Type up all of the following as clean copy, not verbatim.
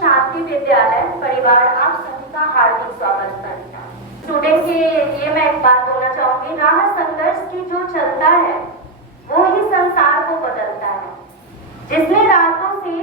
शांति विद्यालय परिवार आप सभी का हार्दिक स्वागत करता हूँ। स्टूडेंट के लिए मैं एक बात बोलना चाहूंगी, राह संघर्ष की जो चलता है वो ही संसार को बदलता है। जिसने रातों से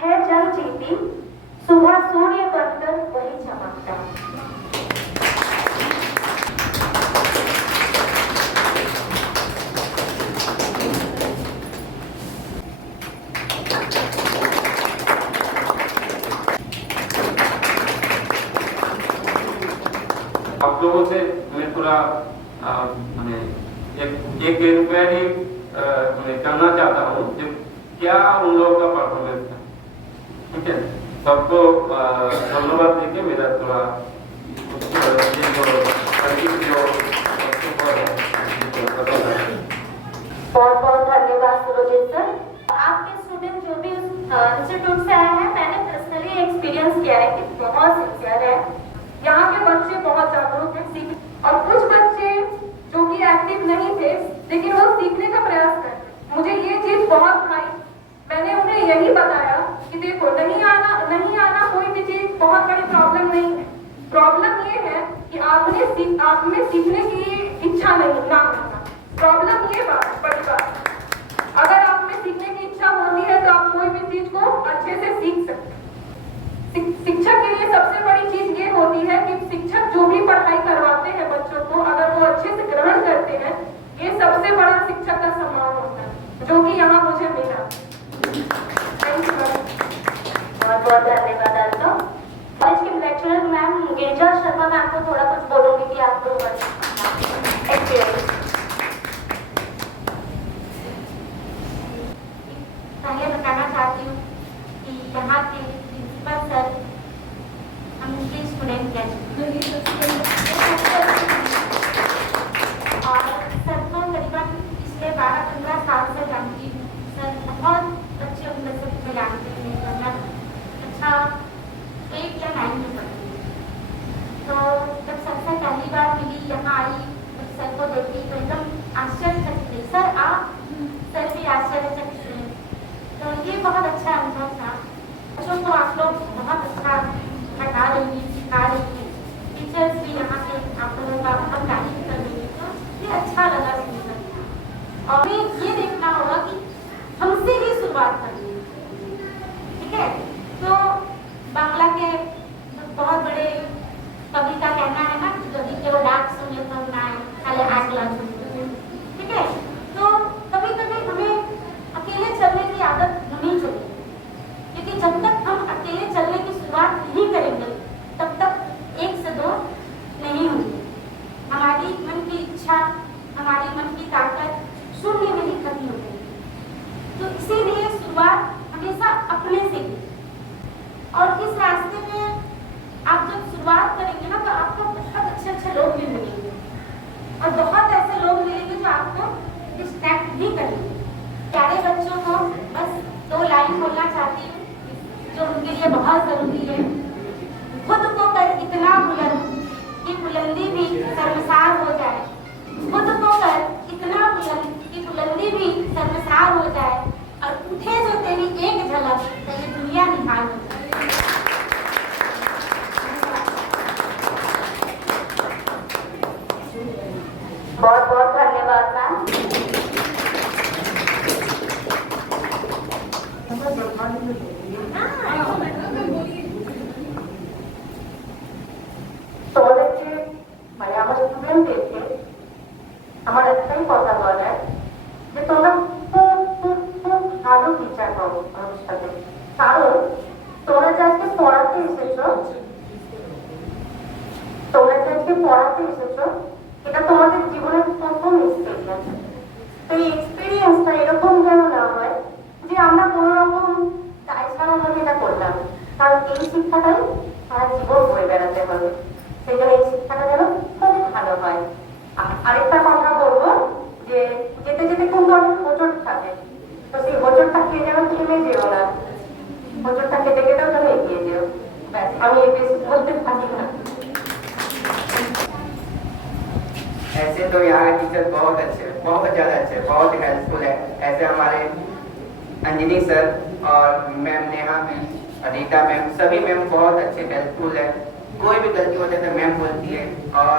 है जंग जीती, सुबह सूर्य बनकर वही चमकता। आप लोगों से मैं थोड़ा मैंने एक इंक्वायरी मैं करना चाहता हूँ कि क्या उन लोगों का परफॉर्मेंस था। ठीक है, सबको धन्यवाद देके मेरा थोड़ा बहुत बहुत धन्यवाद सुरजीत सर। आपके स्टूडेंट जो भी इंस्टीट्यूट से आए हैं, मैंने पर्सनली एक्सपीरियंस किया है कि बहुत सिंसियर है। यहाँ के बच्चे बहुत जागरूक हैं, और कुछ बच्चे जो कि एक्टिव नहीं थे लेकिन वो सीखने का प्रयास कर रहे। मुझे ये चीज बहुत भाई, मैंने उन्हें यही बताया कि देखो नहीं आना कोई भी चीज बहुत बड़ी प्रॉब्लम नहीं है। प्रॉब्लम ये है कि आप में सीखने की इच्छा नहीं ना होना। प्रॉब्लम ये बड़ी बात, अगर आप में सीखने की इच्छा होती है तो आप कोई भी चीज को अच्छे से सीख सकते हैं। शिक्षक के लिए सबसे बड़ी चीज ये होती है कि शिक्षक जो भी पढ़ाई करवाते हैं बच्चों को, अगर वो अच्छे से ग्रहण करते हैं, ये सबसे बड़ा शिक्षक का सम्मान होता है, जो कि यहाँ मुझे मिला। थैंक यू बहुत बहुत धन्यवाद। कॉलेज के lecturer ma'am Girija Sharma ma'am को थोड़ा कुछ बोलूंगी कि आप लोग पहले बताना चाहती हूँ कि यहाँ के प्रिंसिपल सर हम उनके स्टूडेंट और सर को करीबन पिछले 12-15 साल से जानती हूँ। सर बहुत अच्छे उम्र से मुझे जानते हैं, मतलब अच्छा 8 या 9 में पढ़ती हूँ। तो जब सर से पहली बार मिली, यहाँ आई, जब सर को देखी तो एकदम आश्चर्यचकित थी। सर भी आश्चर्यचकित थे। तो ये बहुत अच्छा अनुभव था। बच्चों को आप लोग बहुत अच्छा पढ़ा रही हैं, सिखा रही हैं। टीचर्स भी यहाँ के आप लोगों का बहुत तारीफ कर रही हैं, तो ये अच्छा लगा सुनकर। और हमें ये देखना होगा कि हमसे ही शुरुआत करनी है। ठीक है, तो बांग्ला के बहुत बड़े कवि का कहना है ना कि कभी केवल डाक सुने तो ना खाली आगला सुने। ठीक है, तो कभी कभी हमें अकेले चलने की आदत होनी चाहिए, क्योंकि जब तक हम अकेले चलने की शुरुआत नहीं करेंगे तब तक 1 से 2 नहीं होंगे। हमारी मन की इच्छा, हमारी मन की ताकत शून्य में ही खत्म हो जाएगी। तो इसीलिए शुरुआत हमेशा अपने से ही, और इस रास्ते में आप जब शुरुआत करेंगे ना तो आपको बहुत अच्छे लोग भी मिलेंगे, और बहुत ऐसे लोग मिलेंगे जो आपको डिस्ट्रैक्ट भी करेंगे। प्यारे बच्चों को बस 2 लाइन बोलना चाहती हूँ जो उनके लिए बहुत जरूरी है। खुद को कर इतना बुलंद कि बुलंदी भी शर्मसार हो जाए। खुद को कर इतना बुलंद कि बुलंदी भी शर्मसार हो जाए, और उठे जो तेरी एक झलक तो ये दुनिया निहाल हो जाए। बहुत बहुत धन्यवाद मैम। আমার স্টুডেন্ট দেখে আমার একটাই কথা বলার যে তোমরা খুব ভালো টিচার পাবো ভবিষ্যতে। কারণ তোমরা যে আজকে পড়াতে এসেছো এটা তোমাদের জীবনের প্রথম এক্সপিরিয়েন্স। তো এই এক্সপিরিয়েন্সটা এরকম যেন না হয় যে আমরা কোনো রকম দায় ছাড়া ভাবে এটা করলাম, কারণ এই শিক্ষাটাই সারা জীবন বয়ে বেড়াতে হবে। সেই জন্য এই শিক্ষাটা যেন খুব ভালো হয়। আরেকটা কথা বলবো যে যেতে যেতে কিন্তু অনেক হোঁচট থাকে, তো সেই হোঁচটটা খেয়ে যেন থেমে যেও না, হোঁচটটা খেতে খেতেও যেন এগিয়ে যেও। ব্যাস, আমি এই বেশি বলতে পারি না। ऐसे तो यहाँ के टीचर बहुत अच्छे, बहुत ज़्यादा अच्छे, बहुत हेल्पफुल है। ऐसे हमारे अंजनी सर और मैम नेहा भी अनीता मैम, सभी मैम बहुत अच्छे हेल्पफुल है। कोई भी गलती होता है तो मैम बोलती है और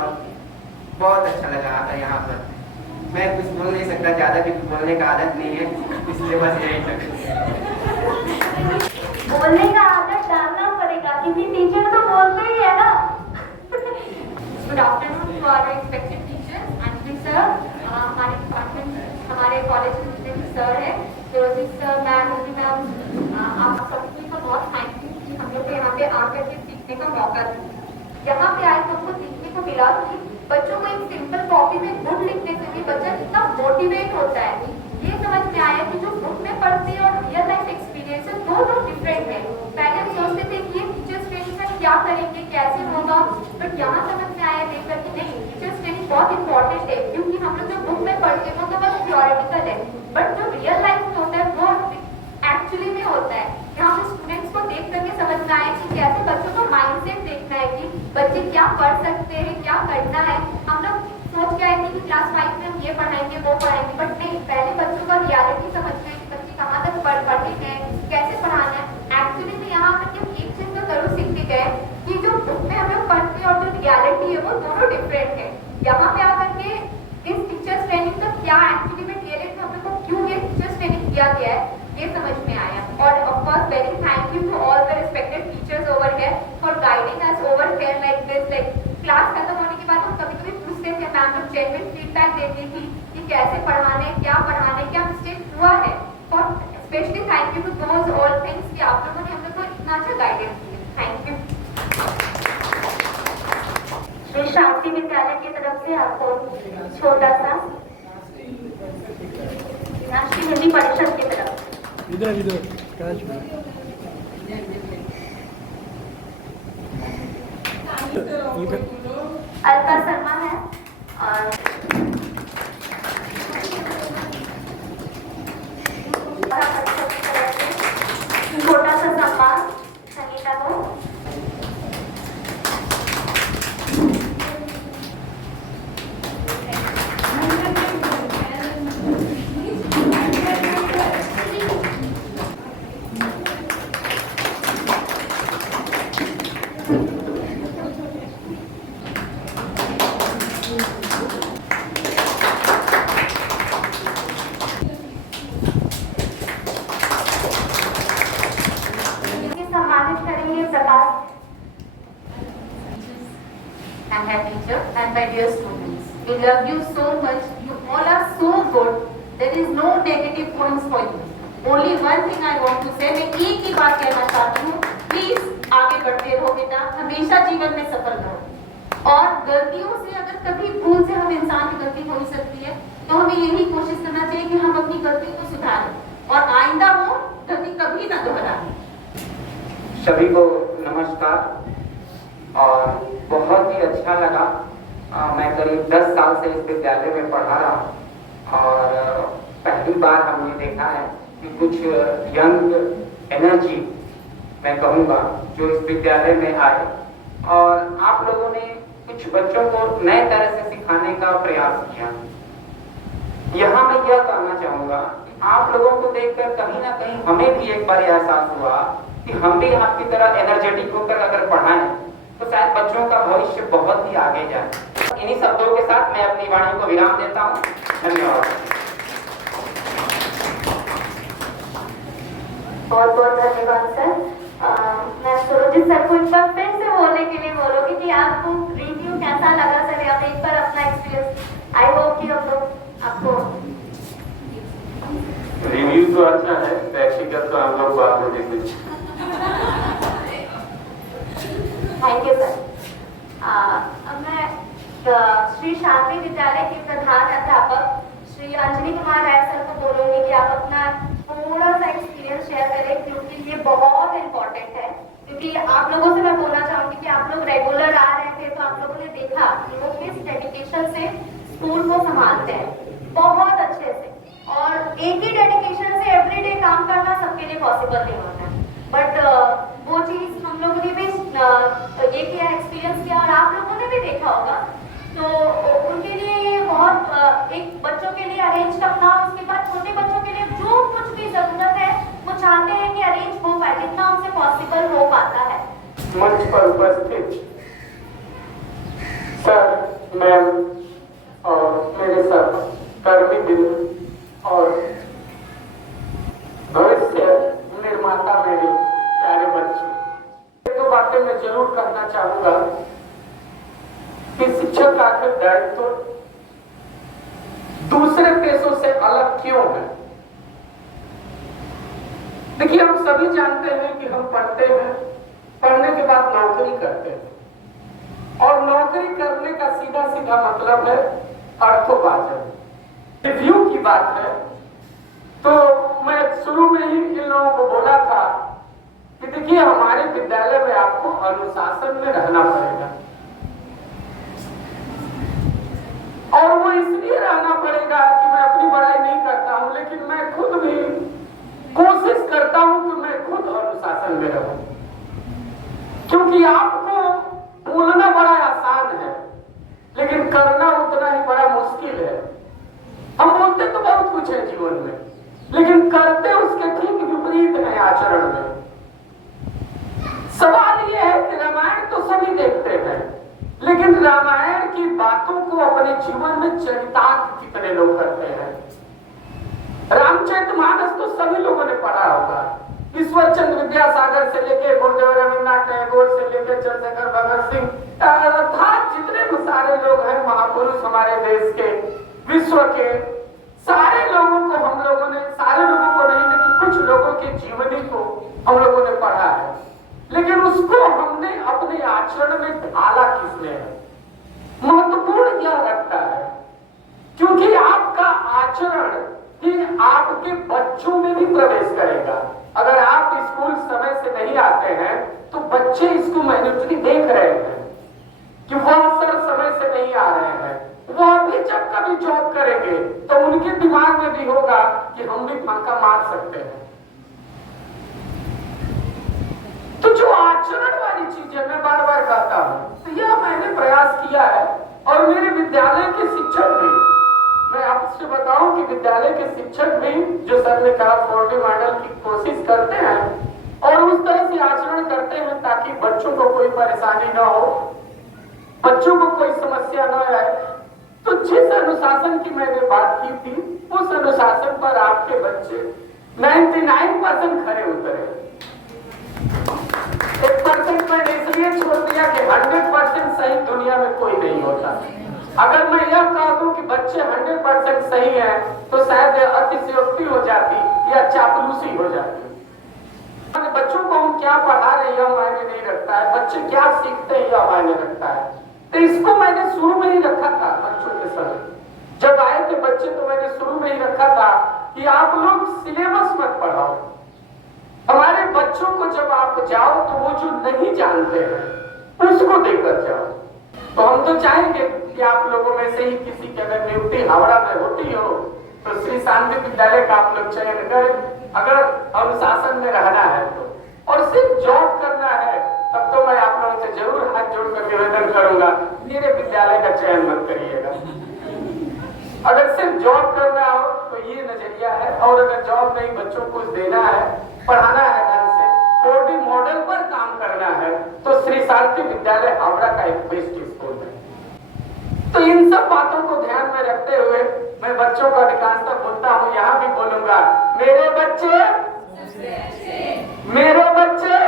बहुत अच्छा लगा आकर यहाँ पर। मैं कुछ बोल नहीं सकता ज़्यादा क्योंकि बोलने का आदत नहीं है, इसलिए बस यही तक। बोलने का आदत डालना पड़ेगा क्योंकि टीचर तो बोलते ही है ना। Good afternoon to our respected teachers, Anjali sir, हमारे डिपार्टमेंट हमारे कॉलेज में जितने भी सर हैं, फिरोजी सर, मैम, आप सबकी का बहुत थैंक यू कि हम लोग को यहाँ पे आकर के सीखने का मौका दिया। यहाँ पे आए तो हमको सीखने को मिला कि बच्चों को एक सिंपल कॉपी में गुड लिखने से भी बच्चा कितना मोटिवेट होता है। ये समझ में आया कि जो बुक में पढ़ते हैं और रियल लाइफ एक्सपीरियंसेस दोनों डिफरेंट है। पहले हम सोचते थे कि ये टीचर्स ट्रेनिंग में क्या करेंगे, कैसे होगा, बट यहाँ समझ में आया देख कर कि नहीं, टीचर्स ट्रेनिंग बहुत इंपॉर्टेंट है क्योंकि हम लोग जो बुक में पढ़ते हैं वो तो बस थियोरेटिकल है, बट जो रियल लाइफ में होता है वो एक्चुअली में होता है। यहाँ पे स्टूडेंट्स को देख करके समझ में आया कि कैसे बच्चों का माइंडसेट देखना है कि बच्चे क्या पढ़ सकते हैं, क्या करना है। हम लोग सोच के आए थे कि क्लास 5 में हम ये पढ़ाएंगे वो पढ़ाएंगे, बट नहीं, पहले बच्चों का रियलिटी समझना है कि बच्चे कहाँ तक पढ़े हैं, कैसे पढ़ाना है। एक्चुअली में यहाँ पर हम एक चीज तो जरूर सीख के गए कि जो बुक में हम लोग पढ़ते हैं और जो रियलिटी है वो दोनों डिफरेंट है। यहाँ पे आकर के इस टीचर्स ट्रेनिंग का क्या एक्चुअली में रियलिटी में हम लोग को क्यों ये टीचर्स ट्रेनिंग किया गया है ये समझ में आया। और of course very thank you to all the respected teachers over here for guiding us over here like this. Like class खत्म होने के बाद हम कभी-कभी पूछते थे, मैम लोग जेन्युइन फीडबैक देती थी कि कैसे पढ़ाने, क्या मिस्टेक हुआ है। For specially thank you to those all things कि आप लोगों ने हम लोग को इतना अच्छा गाइडेंस दिया। Thank you. श्री शांति विद्यालय की तरफ से आपको छोटा सा राष्ट्रीय हिंदी परिषद की तरफ इधर अलका शर्मा है और छोटा सा सम्मान संगीता को। And my teacher and my dear students, we love you so much. You all are so good. There is no negative points for you. Only one thing I want to say, मैं एक ही बात कहना चाहती हूँ, please आगे बढ़ते रहो बेटा, हमेशा जीवन में सफल रहो। और गलतियों से अगर कभी भूल से हम इंसान की गलती हो ही सकती है, तो हमें यही कोशिश करना चाहिए कि हम अपनी गलती को सुधारें और आइंदा वो गलती कभी ना दोहराएं। सभी को नमस्कार। और बहुत ही अच्छा लगा। मैं करीब 10 साल से इस विद्यालय में पढ़ा रहा और पहली बार हमने देखा है कि कुछ यंग एनर्जी मैं कहूँगा जो इस विद्यालय में आए और आप लोगों ने कुछ बच्चों को नए तरह से सिखाने का प्रयास किया। यहाँ मैं यह कहना चाहूँगा कि आप लोगों को देखकर कहीं ना कहीं हमें भी एक बार एहसास हुआ कि हम भी आपकी तरह एनर्जेटिक होकर अगर पढ़ाएं तो शायद बच्चों का भविष्य बहुत ही आगे जाए। इन्हीं शब्दों के साथ मैं अपनी वाणी को विराम देता हूँ। धन्यवाद। बहुत बहुत धन्यवाद सर। मैं सुरजीत सर को एक बार फिर से बोलने के लिए बोलूँगी कि आपको रिव्यू कैसा लगा सर, आप एक बार अपना एक्सपीरियंस। आई होप कि हम लोग आपको रिव्यू तो अच्छा है, प्रैक्टिकल तो हम लोग बाद में देखेंगे। Thank you sir. अब मैं श्री शांति विद्यालय के प्रधान अध्यापक श्री अंजलि कुमार राय सर को बोलूंगी कि आप अपना थोड़ा सा एक्सपीरियंस शेयर करें क्योंकि ये बहुत इम्पोर्टेंट है। क्योंकि आप लोगों से मैं बोलना चाहूंगी कि आप लोग रेगुलर आ रहे थे तो आप लोगों ने देखा कि वो किस डेडिकेशन से स्कूल को संभालते हैं, बहुत अच्छे से। और एक ही डेडिकेशन से एवरीडे काम करना सबके लिए पॉसिबल नहीं होता है, बट वो चीज़ हम लोगों ने भी ये किया, एक्सपीरियंस किया और आप लोगों ने भी देखा होगा। तो उनके लिए ये बहुत एक बच्चों के लिए अरेंज करना, उसके बाद छोटे बच्चों के लिए जो कुछ भी ज़रूरत है वो चाहते हैं कि अरेंज हो पाए जितना उनसे पॉसिबल पॉसिबल हो पाता है? मंच पर उपस्थित सर, मैम और मेरे सहकर्मी बिंदु और भविष्य निर्माता मेरे प्यारे बच्चे, दो बातें मैं जरूर करना चाहूंगा कि शिक्षक का आखिर दायित्व दूसरे पेशों से अलग क्यों है। देखिए, हम सभी जानते हैं कि हम पढ़ते हैं, पढ़ने के बाद नौकरी करते हैं और नौकरी करने का सीधा सीधा मतलब है अर्थोपार्जन। रिव्यू की बात है तो मैं शुरू में ही इन लोगों को बोला था कि देखिए, हमारे विद्यालय में आपको अनुशासन में रहना पड़ेगा और वो इसलिए रहना पड़ेगा कि मैं अपनी बड़ाई नहीं करता हूं, लेकिन मैं खुद भी कोशिश करता हूं कि मैं खुद अनुशासन में रहूं, क्योंकि आपको बोलना बड़ा आसान है लेकिन करना उतना ही बड़ा मुश्किल है। हम बोलते तो बहुत कुछ है जीवन में, लेकिन करते उसके ठीक विपरीत है आचरण में। सवाल यह है कि रामायण तो सभी देखते हैं, लेकिन रामायण की बातों को अपने जीवन में चरितार्थ कितने लोग करते हैं। रामचरितमानस तो सभी लोगों ने पढ़ा होगा, ईश्वरचंद्र विद्यासागर से लेकर गुरुदेव रविन्द्रनाथ टैगोर से लेकर चंद्रशेखर भगत सिंह अर्थात जितने भी सारे लोग हैं महापुरुष हमारे देश के, विश्व के, सारे लोगों को हम लोगों ने, सारे लोगों को नहीं लेकिन कुछ लोगों के जीवनी को हम लोगों ने पढ़ा है, लेकिन उसको हमने अपने आचरण में ढाला किसने है। महत्वपूर्ण यह रखता है क्योंकि आपका आचरण ही आपके बच्चों में भी प्रवेश करेगा। अगर आप स्कूल समय से नहीं आते हैं तो बच्चे इसको मैन्युअली देख रहे हैं कि वह सर समय से नहीं आ रहे हैं, वह भी जब कभी जॉब करेंगे तो उनके दिमाग में भी होगा कि हम भी फांका मार सकते हैं। तो जो आचरण वाली चीजें मैं बार बार कहता हूं, तो यह मैंने प्रयास किया है और मेरे विद्यालय के शिक्षक भी, मैं आपसे बताऊं कि विद्यालय के शिक्षक भी जो सर ने कहा 4D मॉडल की कोशिश करते हैं और उस तरह से आचरण करते हैं ताकि बच्चों को कोई परेशानी ना हो, बच्चों को कोई समस्या न आए। तो जिस अनुशासन की मैंने बात की थी उस अनुशासन पर आपके बच्चे 99% खरे उतरे। 1% मैंने इसलिए छोड़ दिया कि 100% सही दुनिया में कोई नहीं होता। अगर मैं यह कह दूं कि बच्चे 100% सही हैं तो शायद अतिशयोक्ति हो जाती या चापलूसी हो जाती। बच्चों को हम क्या पढ़ा रहे हैं यह मायने नहीं रखता है, बच्चे क्या सीखते हैं यह मायने रखता है। तो इसको मैंने शुरू में ही रखा था बच्चों के समय, जब आए थे बच्चे तो मैंने शुरू में ही रखा था कि आप लोग सिलेबस मत पढ़ाओ, हमारे बच्चों को जब आप जाओ तो वो जो नहीं जानते हैं उसको देकर जाओ। तो हम तो चाहेंगे कि आप लोगों में से ही किसी की अगर नियुक्ति हावड़ा में होती हो तो श्री शांति विद्यालय का आप लोग चयन करें, अगर अनुशासन में रहना है तो। और सिर्फ जॉब करना है तब तो मैं आप लोगों से जरूर हाथ जोड़कर निवेदन करूंगा, मेरे विद्यालय का चयन मत करिएगा। अगर सिर्फ जॉब करना हो तो ये नजरिया है, और अगर जॉब नहीं बच्चों को देना है, पढ़ाना है ढंग से, 4D मॉडल पर काम करना है तो श्री शांति विद्यालय हावड़ा का एक बेस्ट स्कूल है। तो इन सब बातों को ध्यान में रखते हुए मैं बच्चों का अधिकांशतः बोलता हूँ, यहाँ भी बोलूंगा, मेरे बच्चे, मेरे बच्चे,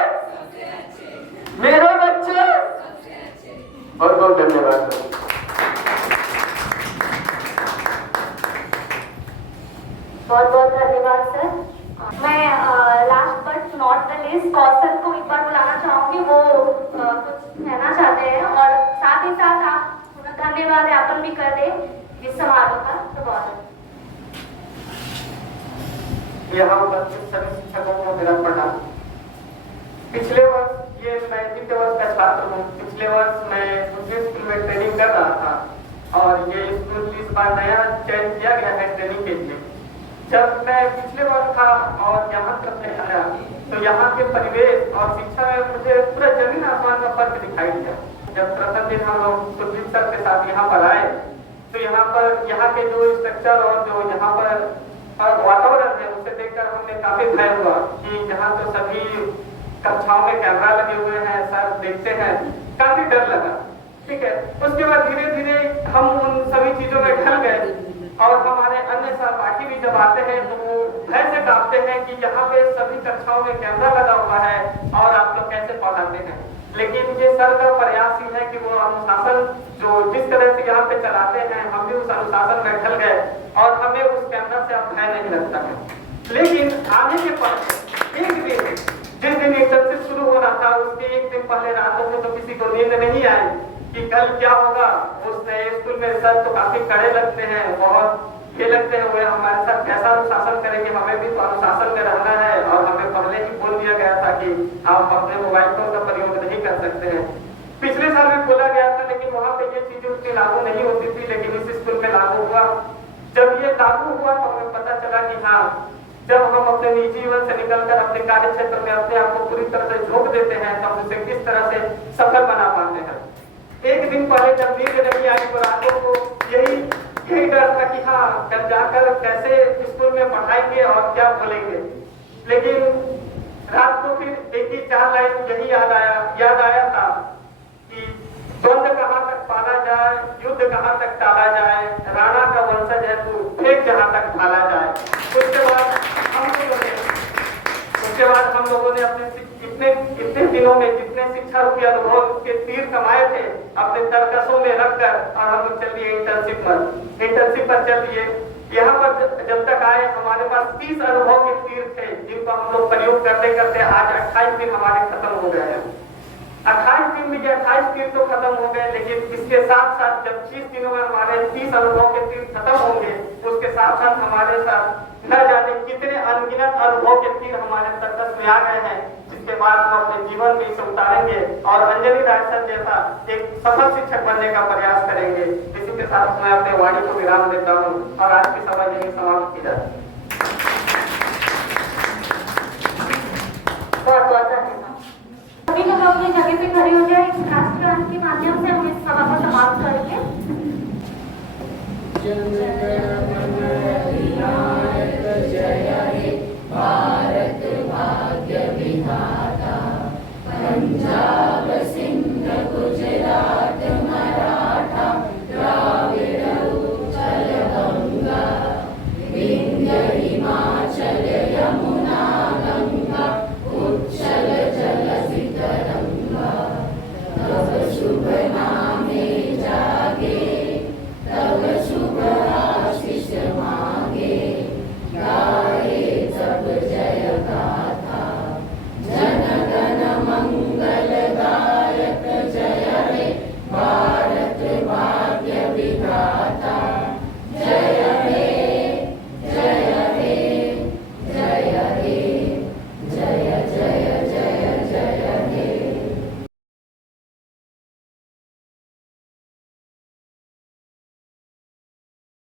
मेरे बच्चे। बहुत बहुत धन्यवाद। बहुत बहुत धन्यवाद सर। मैं last but not the list Kaushal को एक बार बुलाना चाहूंगी, वो कुछ कहना चाहते हैं और साथ ही साथ आप धन्यवाद ज्ञापन भी कर दे इस समारोह का। तो बहुत यहाँ उपस्थित सभी शिक्षकों को मेरा प्रणाम। पिछले वर्ष ये मैं द्वितीय वर्ष का छात्र हूँ। पिछले वर्ष मैं दूसरे स्कूल में ट्रेनिंग कर रहा था और ये स्कूल इस बार नया चयन किया गया है ट्रेनिंग के लिए। जब मैं पिछले वर्ष था और यहाँ तक मैं आया तो यहाँ के परिवेश और शिक्षा में मुझे पूरा जमीन आसमान का फर्क दिखाई दिया। जब प्रथम दिन हम लोग सुरजीत सर के साथ यहाँ पर आए तो यहाँ पर यहाँ के जो स्ट्रक्चर और जो यहाँ पर वातावरण है उसे देखकर हमने काफी भय हुआ कि यहाँ तो सभी कक्षाओं में कैमरा लगे हुए हैं, सर देखते हैं, काफी डर लगा। ठीक है, उसके बाद धीरे धीरे हम उन सभी चीजों में ढल गए और हमारे अन्य सहपाठी भी जब आते हैं तो वो भय से कांपते हैं कि यहाँ पे सभी कक्षाओं में कैमरा लगा हुआ है और आप लोग कैसे पढ़ाते हैं। लेकिन ये सर का प्रयास ही है कि वो अनुशासन जो जिस तरह से यहाँ पे चलाते हैं, हम भी उस अनुशासन में ढल गए और हमें उस कैमरा से अब भय नहीं लगता है। लेकिन आने के बाद एक दिन, जिस दिन इंटर्नशिप शुरू हो रहा था उसके एक दिन पहले रातों में तो किसी को नींद नहीं आई कि कल क्या होगा। उस नए स्कूल में सर तो काफी कड़े लगते हैं, बहुत ये लगते हैं वे हमारे साथ कैसा अनुशासन करेंगे, हमें भी तो अनुशासन में रहना है और हमें पहले ही बोल दिया गया था कि आप अपने मोबाइल फोन का प्रयोग नहीं कर सकते हैं। पिछले साल भी बोला गया था लेकिन वहाँ पे ये चीजें उतनी लागू नहीं होती थी, लेकिन इस स्कूल में लागू हुआ। जब ये लागू हुआ तो हमें पता चला कि हाँ, जब हम अपने निजी जीवन से निकलकर अपने कार्य क्षेत्र में अपने आप को पूरी तरह से झोंक देते हैं तो हम उसे किस तरह से सफल बना पाते हैं। एक दिन पहले जब नींद नहीं आई तो रातों को यही डर था कि हाँ, कल जाकर कैसे स्कूल में पढ़ाएंगे और क्या बोलेंगे। लेकिन रात को फिर एक ही 4 लाइन यही याद आया था कि द्वंद कहाँ तक पाला जाए, युद्ध कहाँ तक टाला जाए, राणा का वंशज है तू, फेंक जहाँ तक ढाला जाए। उसके बाद हम लोगों ने अपने इतने दिनों में जितने शिक्षा रूपी अनुभव के तीर कमाए थे अपने तरकसों में रखकर और हम लोग चल दिए इंटर्नशिप पर चल दिए। यहाँ पर जब तक आए हमारे पास 30 अनुभव के तीर थे जिनको हम लोग प्रयोग करते करते आज 28 दिन हमारे खत्म हो गए हैं। 28 दिन में 28 तीर तो खत्म हो गए, लेकिन इसके साथ साथ जब 30 दिनों में हमारे 30 अनुभव के तीर खत्म होंगे उसके साथ साथ हमारे साथ न जाने कितने अनगिनत अनुभव के तीर हमारे तरकस में आ गए हैं, जिसके बाद हम अपने जीवन में इसे उतारेंगे और अंजलि राय सर जैसा एक सफल शिक्षक बनने का प्रयास करेंगे। इसी के साथ मैं अपने वाणी को विराम देता हूँ और आज की सभा यही समाप्त की जाती है।